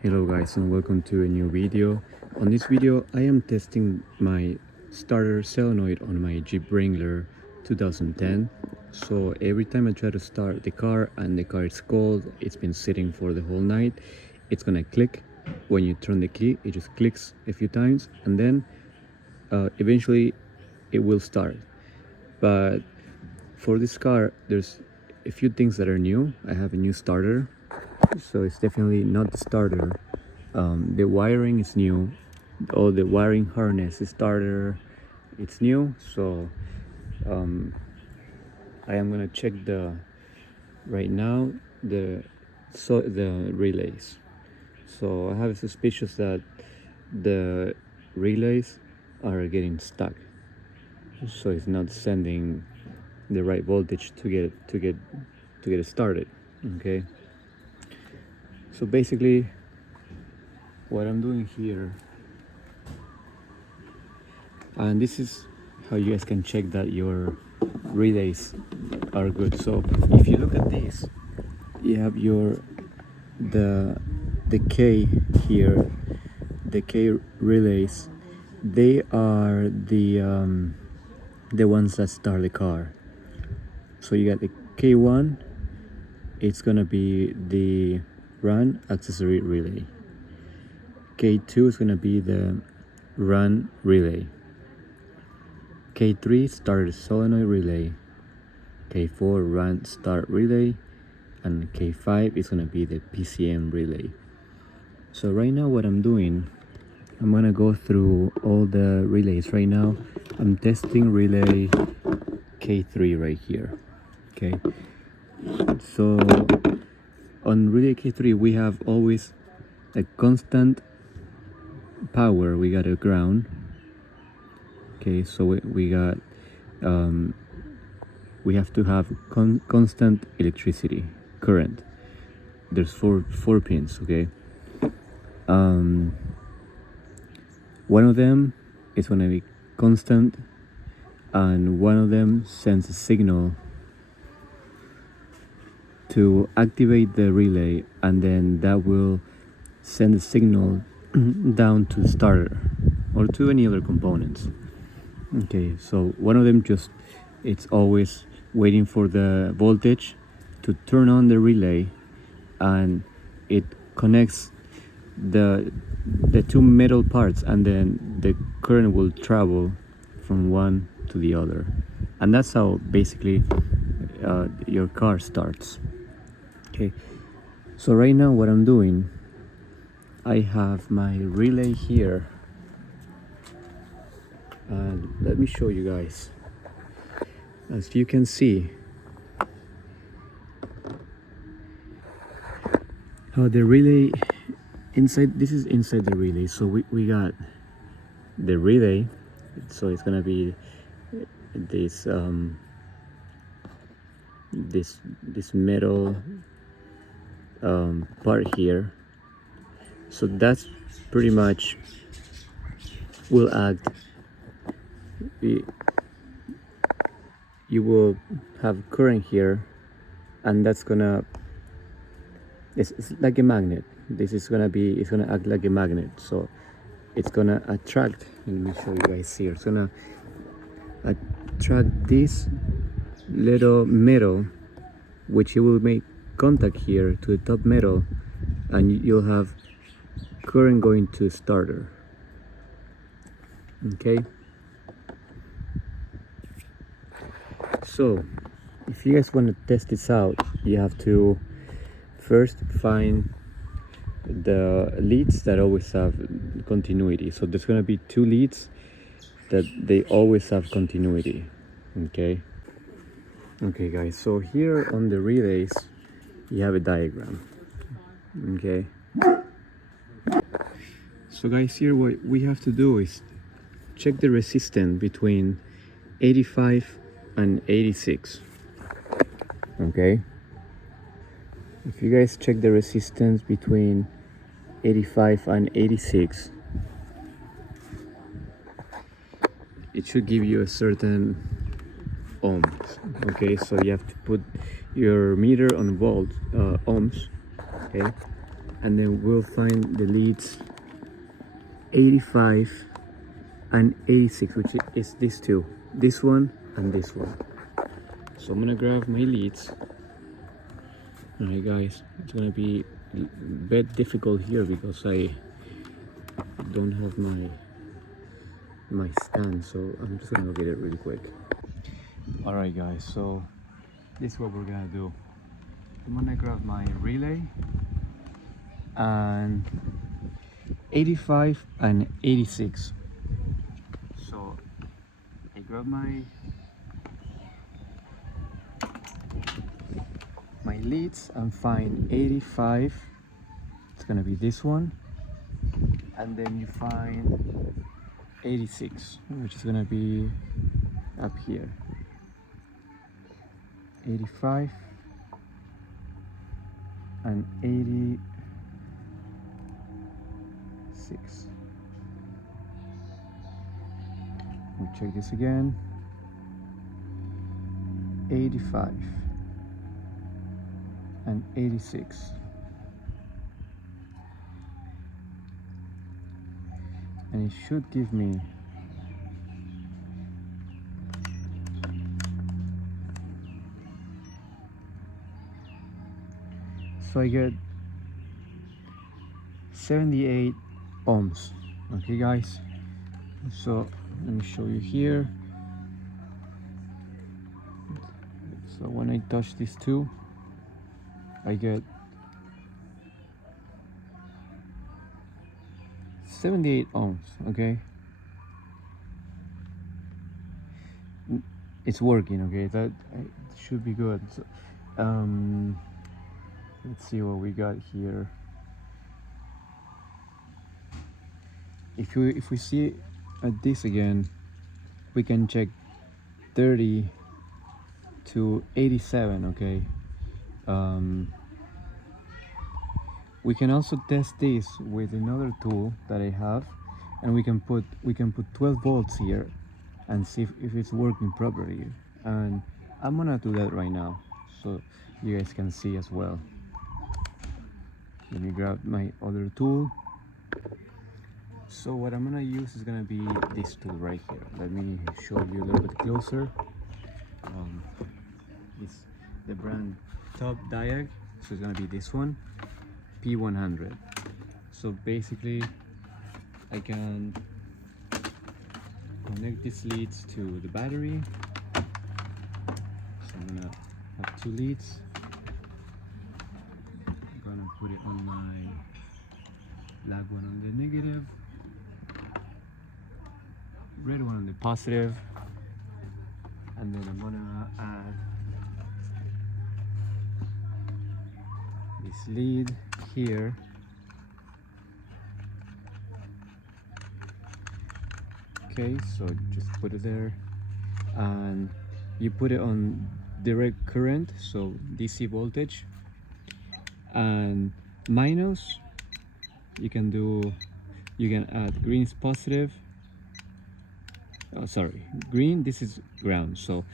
Hello guys, and welcome to a new video. On this video I am testing my starter solenoid on my Jeep Wrangler 2010. So every time I try to start the car and the car is cold, it's been sitting for the whole night, it's gonna click. When you turn the key, it just clicks a few times, and then eventually it will start. But for this car, there's a few things that are new. I have a new starter, so it's definitely not the starter. The wiring is new, all the wiring harness, the starter, it's new. So I am gonna check right now the relays. So I have a suspicion that the relays are getting stuck, so it's not sending the right voltage to get it started. Okay, so basically what I'm doing here, and this is how you guys can check that your relays are good. So if you look at this, you have the K here, the K relays. They are the ones that start the car. So you got the K1, it's gonna be the run accessory relay. K2 is gonna be the run relay. K3 starter solenoid relay. K4 run start relay, and K5 is gonna be the PCM relay. So right now what I'm doing, I'm gonna go through all the relays. Right now I'm testing relay K3 right here. Okay, so on relay K3 we have always a constant power. We got a ground. Okay, so we got we have to have constant electricity current. There's four pins. Okay, one of them is going to be constant, and one of them sends a signal to activate the relay, and then that will send the signal down to the starter or to any other components. Okay, so one of them it's always waiting for the voltage to turn on the relay, and it connects the two metal parts, and then the current will travel from one to the other, and that's how basically your car starts. Okay, so right now what I'm doing, I have my relay here, and let me show you guys. As you can see, the relay inside, this is inside the relay. So we got the relay, so it's gonna be this this metal part here. So that's pretty much will act. You will have current here, and that's gonna, it's like a magnet. This is gonna be, it's gonna act like a magnet, so it's gonna attract, let me show you guys here, it's gonna attract this little metal, which it will make contact here to the top metal, and you'll have current going to starter. Okay, so if you guys want to test this out, you have to first find the leads that always have continuity. So there's going to be two leads that they always have continuity. Okay guys, so here on the relays you have a diagram. Okay, so guys, here what we have to do is check the resistance between 85 and 86. Okay, if you guys check the resistance between 85 and 86, it should give you a certain ohms. Okay, so you have to put your meter on volt ohms. Okay, and then we'll find the leads 85 and 86, which is these two, this one and this one. So I'm gonna grab my leads. Alright guys, it's gonna be a bit difficult here because I don't have my stand, so I'm just gonna go get it really quick. Alright guys, so this is what we're gonna do. I'm gonna grab my relay and 85 and 86. So I grab my leads and find 85. It's gonna be this one, and then you find 86, which is gonna be up here. 85 and 86. We check this again. 85 and 86. And it should give me so I get 78 ohms. Okay guys, so let me show you here. So when I touch these two, I get 78 ohms. Okay, it's working. Okay, that should be good. So, let's see what we got here. If we see at this again, we can check 30 to 87. Okay, we can also test this with another tool that I have, and we can put 12 volts here and see if it's working properly. And I'm gonna do that right now so you guys can see as well. Let me grab my other tool. So what I'm gonna use is gonna be this tool right here. Let me show you a little bit closer. It's the brand TopDiag, so it's gonna be this one, P100. So basically I can connect these leads to the battery. So I'm gonna have two leads. I'm gonna put it on my black one on the negative, red one on the positive, and then I'm gonna add this lead here. Okay, so just put it there, and you put it on direct current, so DC voltage, and minus you can add green is positive. Oh, sorry, green, this is ground. So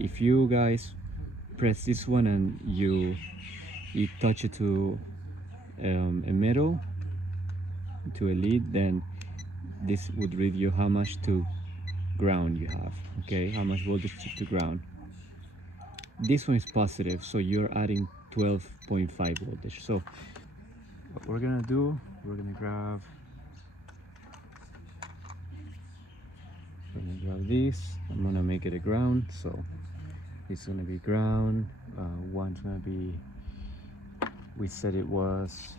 if you guys press this one and you touch it to a metal, to a lead, then this would read you how much to ground you have. Okay, how much voltage to ground. This one is positive, so you're adding 12.5 voltage. So what we're gonna do, we're gonna grab this. I'm gonna make it a ground, so it's gonna be ground. One's gonna be, we said it was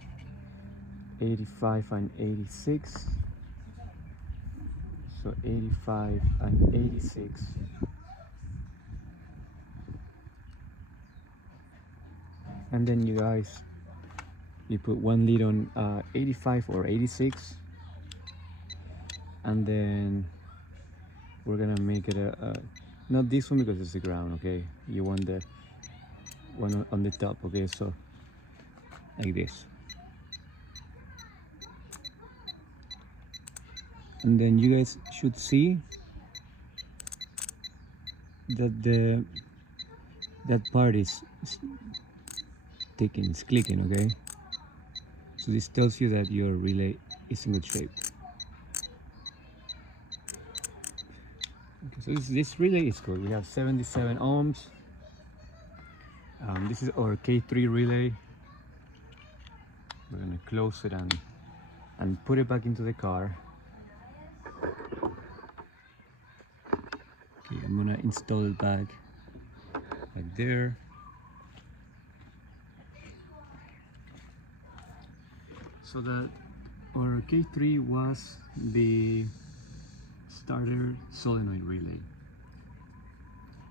85 and 86. So 85 and 86. And then you guys, you put one lead on 85 or 86, and then we're gonna make it not this one because it's the ground. Okay, you want the one on the top. Okay, so like this, and then you guys should see that that part is ticking, it's clicking. Okay, So this tells you that your relay is in good shape. Okay, so this relay is good. We have 77 ohms. This is our K3 relay. We're gonna close it and put it back into the car. Okay, I'm gonna install it back there. So that our K3 was the starter solenoid relay.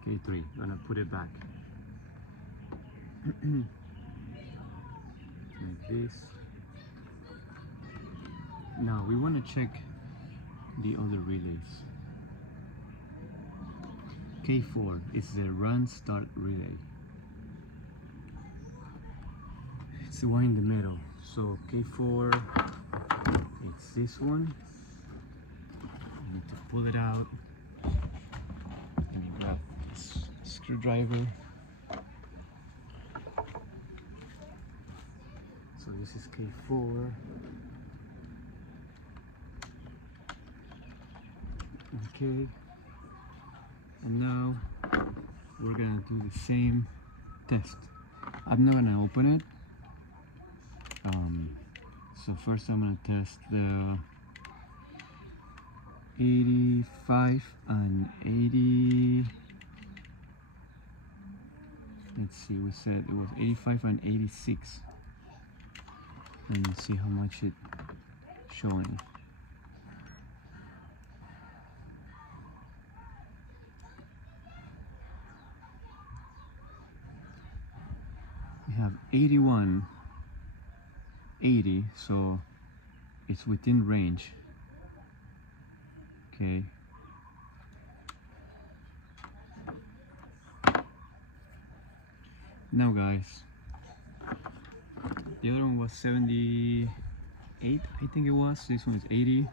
K3, I'm gonna put it back. Like this. Now we want to check the other relays. K4 is the run start relay. It's the one in the middle. So K4, it's this one. I need to pull it out. Let me grab this screwdriver. So this is K4. Okay. And now we're gonna do the same test. I'm not gonna open it. So first I'm gonna test the 85 and 80. Let's see, we said it was 85 and 86. And see how much it's showing. We have 81, 80, so it's within range. Okay. Now guys, the other one was 78, I think it was. This one is 80,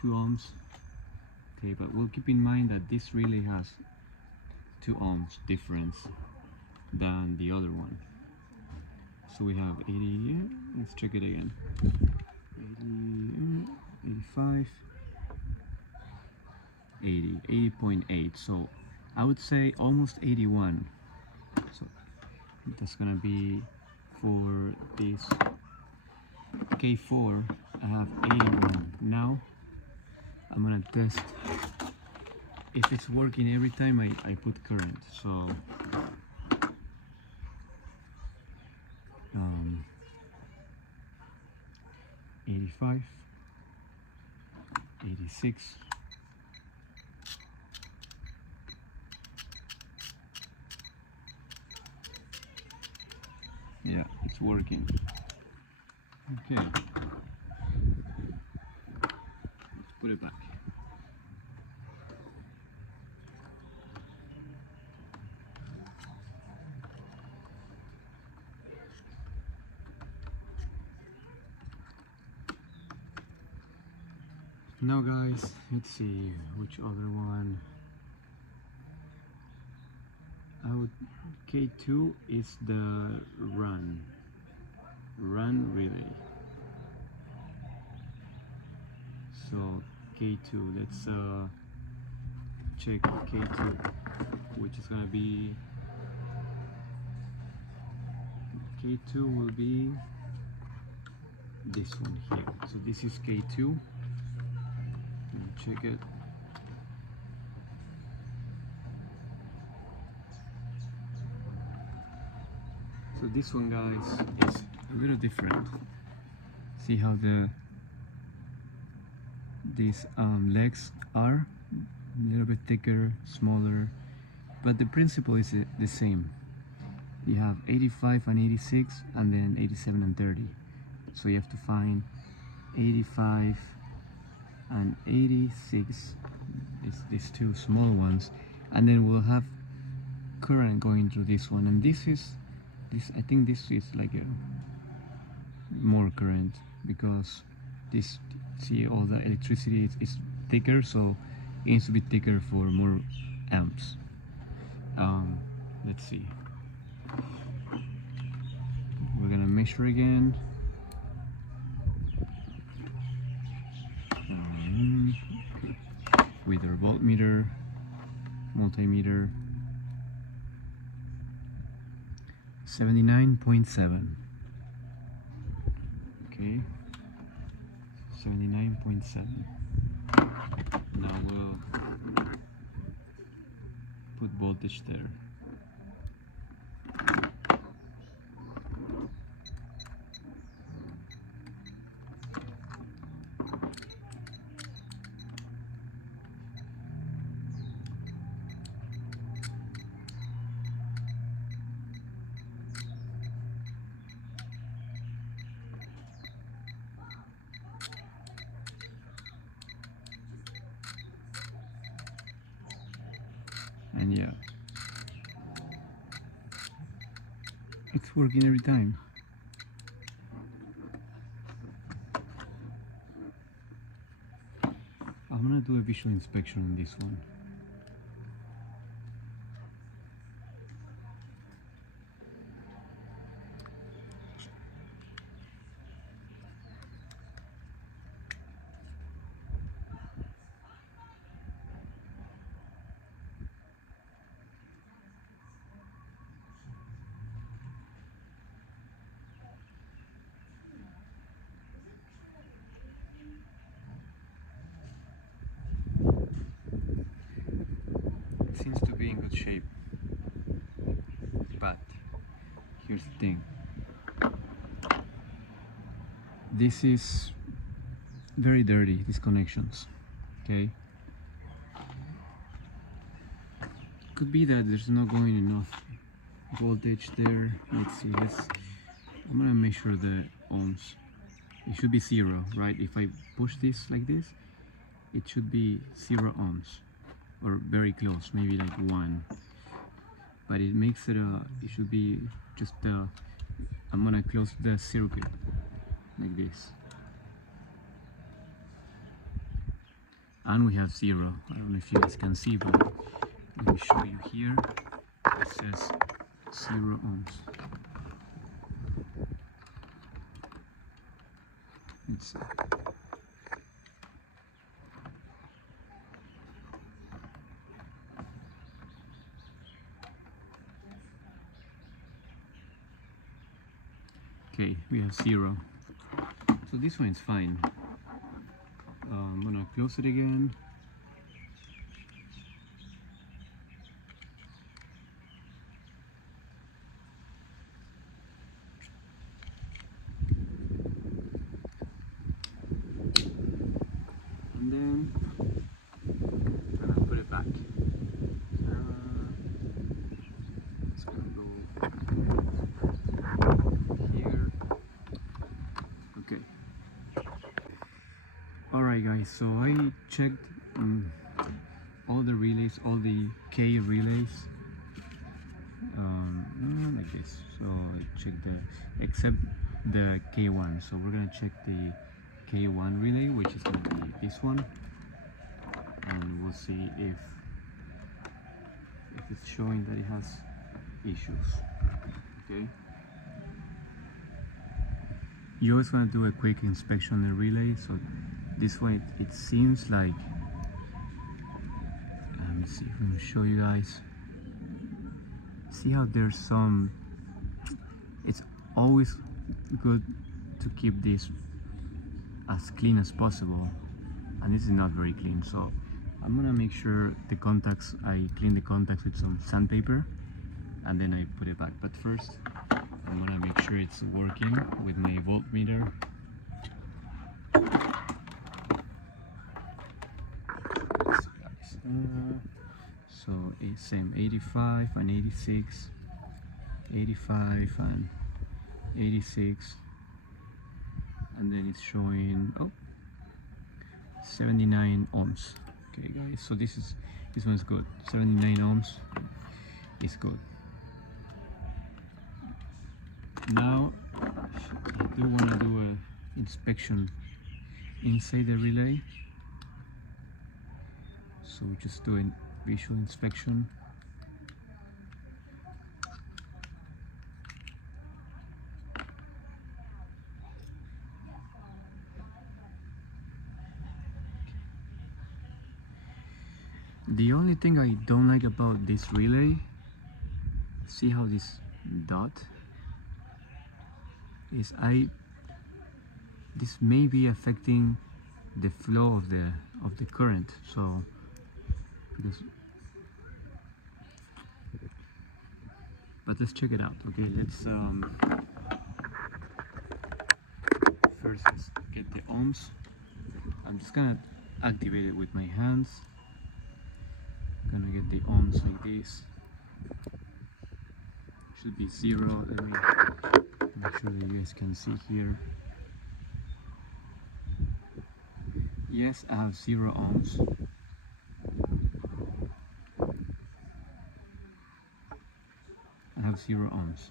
2 ohms. Okay, but we'll keep in mind that this relay has 2 ohms difference than the other one. So we have 80, let's check it again. 80, 85, 80, 80.8. So I would say almost 81. So that's gonna be for this K4. I have 81. Now I'm gonna test if it's working every time I put current. So 85, 86, yeah, it's working. Okay, let's put it back. Now guys, let's see which other one. K2 is the run relay. So K2, let's check K2, which is gonna be K2 will be this one here. So this is K2. Check it. So this one, guys, is a little different. See how these legs are a little bit thicker, smaller, but the principle is the same. You have 85 and 86, and then 87 and 30. So you have to find 85 and 86, these two small ones, and then we'll have current going through this one, and I think this is like a more current, because this, see, all the electricity is thicker, so it needs to be thicker for more amps. Let's see, we're gonna measure again. voltmeter, multimeter, 79.7. Okay, 79.7. Now we'll put voltage there. And yeah, it's working every time. I'm gonna do a visual inspection on this one. It seems to be in good shape, but here's the thing. This is very dirty, these connections, okay? Could be that there's not going enough voltage there. Let's see, I'm gonna measure the ohms. It should be 0, right? If I push this like this, it should be 0 ohms, or very close, maybe like 1. But it makes it it should be just I'm gonna close the circuit like this, and we have 0. I don't know if you guys can see, but let me show you here. It says 0 ohms. Let's see. Okay, we have 0. So this one is fine. I'm gonna close it again. And then I'm gonna put it back. It's gonna go here. Okay. Alright guys, so I checked all the relays, all the K relays, like this. So I checked except the K1. So we're gonna check the K1 relay, which is gonna be this one, and we'll see if it's showing that it has issues. Okay. You always want to do a quick inspection on the relay. So this one, it seems like, let me see if I can show you guys. See how there's some, it's always good to keep this as clean as possible, and this is not very clean. So I'm gonna make sure the contacts, I clean the contacts with some sandpaper, and then I put it back. But first I'm gonna make sure it's working with my voltmeter. So same 85 and 86, 85 and 86, and then it's showing 79 ohms. Okay guys, so this one's good. 79 ohms is good. Now I do want to do an inspection inside the relay, so we just do a visual inspection. The only thing I don't like about this relay, see how this dot is, this may be affecting the flow of the current. So but let's check it out. Okay, let's first let's get the ohms. I'm just gonna activate it with my hands. I'm gonna get the ohms like this. Should be 0. Let me make sure that you guys can see here. Yes, I have 0 ohms. I have 0 ohms.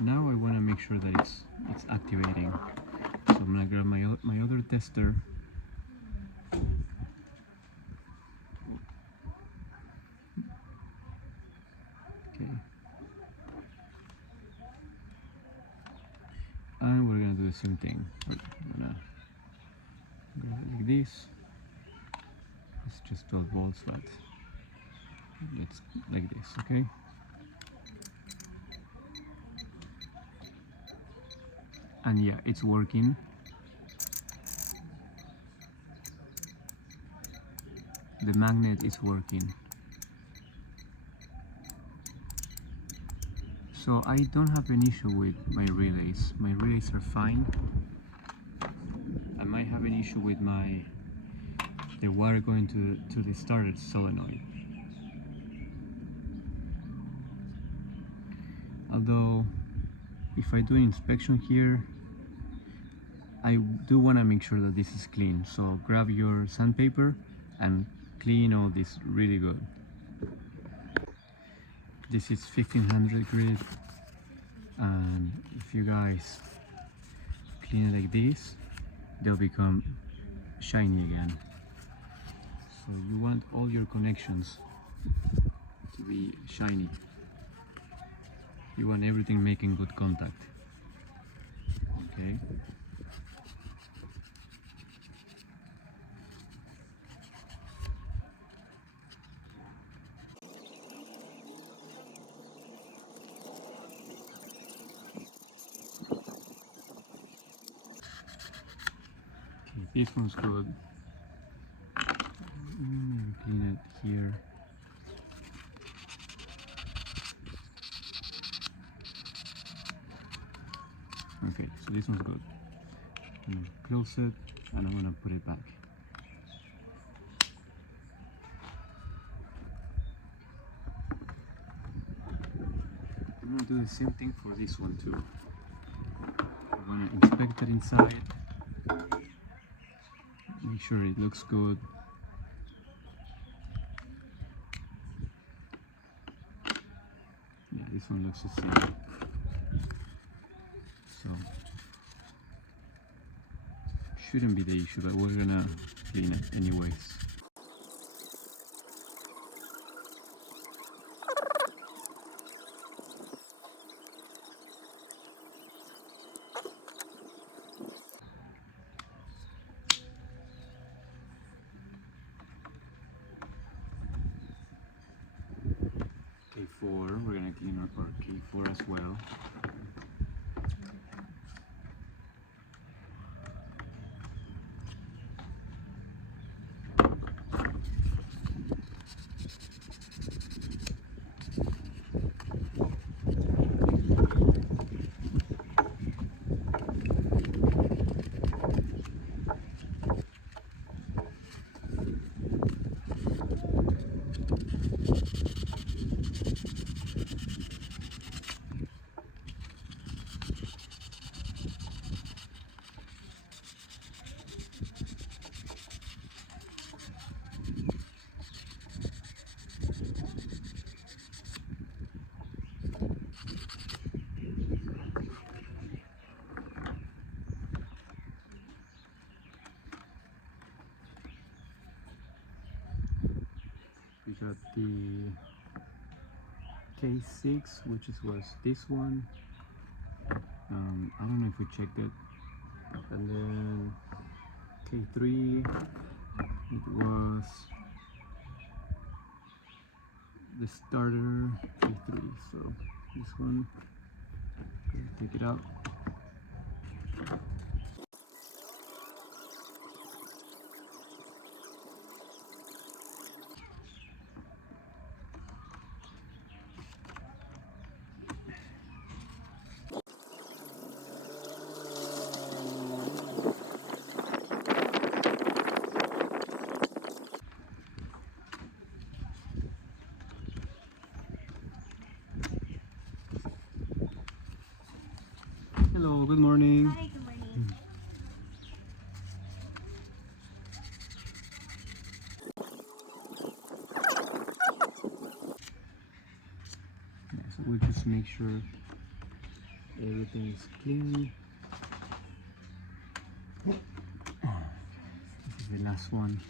Now I want to make sure that it's activating. So I'm gonna grab my other tester. Okay. And we're gonna do the same thing. I'm gonna grab it like this. It's just 12 volts, but let's like this, okay? And yeah, it's working. The magnet is working. So I don't have an issue with my relays. My relays are fine. I might have an issue with the wire going to the starter solenoid. Although, if I do an inspection here, I do want to make sure that this is clean. So grab your sandpaper and clean all this really good. This is 1500 grit, and if you guys clean it like this, they'll become shiny again. So you want all your connections to be shiny. You want everything making good contact. Okay. This one's good. Maybe clean it here. Okay, so this one's good. I'm gonna close it and I'm gonna put it back. I'm gonna do the same thing for this one too. I'm gonna inspect it inside. Make sure it looks good. Yeah, this one looks the same. So shouldn't be the issue, but we're gonna clean it anyways. K4, we're gonna clean up our K4 as well. We got the K6, which was this one. I don't know if we checked it. And then K3, it was the starter P3, so this one, take it out. Hello, good morning. Hi, good morning. Yeah, so we'll just make sure everything is clean. This is the last one.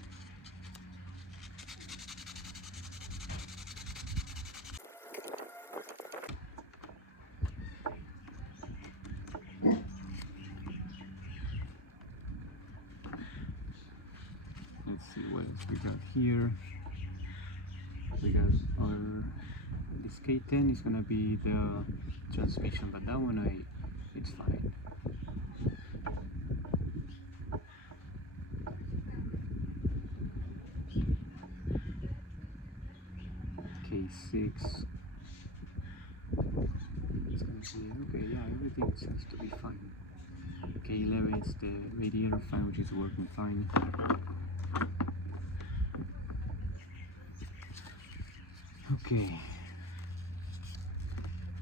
Let's see what else we got here. We got our, this K10 is gonna be the transmission, but that one it's fine. K6, it's gonna be okay. Yeah, everything seems to be fine. K11 is the radiator fan, which is working fine. Okay.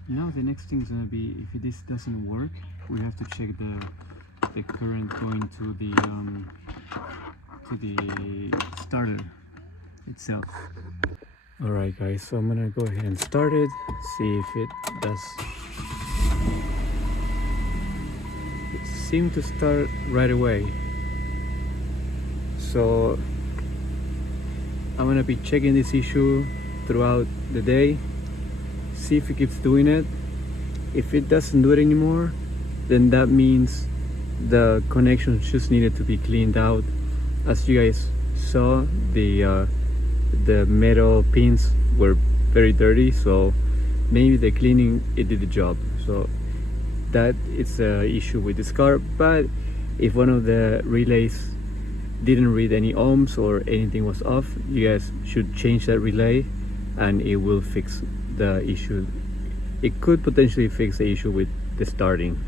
Now the next thing is gonna be, if this doesn't work, we have to check the current going to the starter itself. Alright guys, so I'm gonna go ahead and start it, see if it does. It seemed to start right away. So I'm gonna be checking this issue throughout the day, see if it keeps doing it. If it doesn't do it anymore, then that means the connection just needed to be cleaned out. As you guys saw, the metal pins were very dirty, so maybe the cleaning, it did the job. So that it's a issue with this car. But if one of the relays didn't read any ohms or anything was off, you guys should change that relay and it will fix the issue. It could potentially fix the issue with the starting.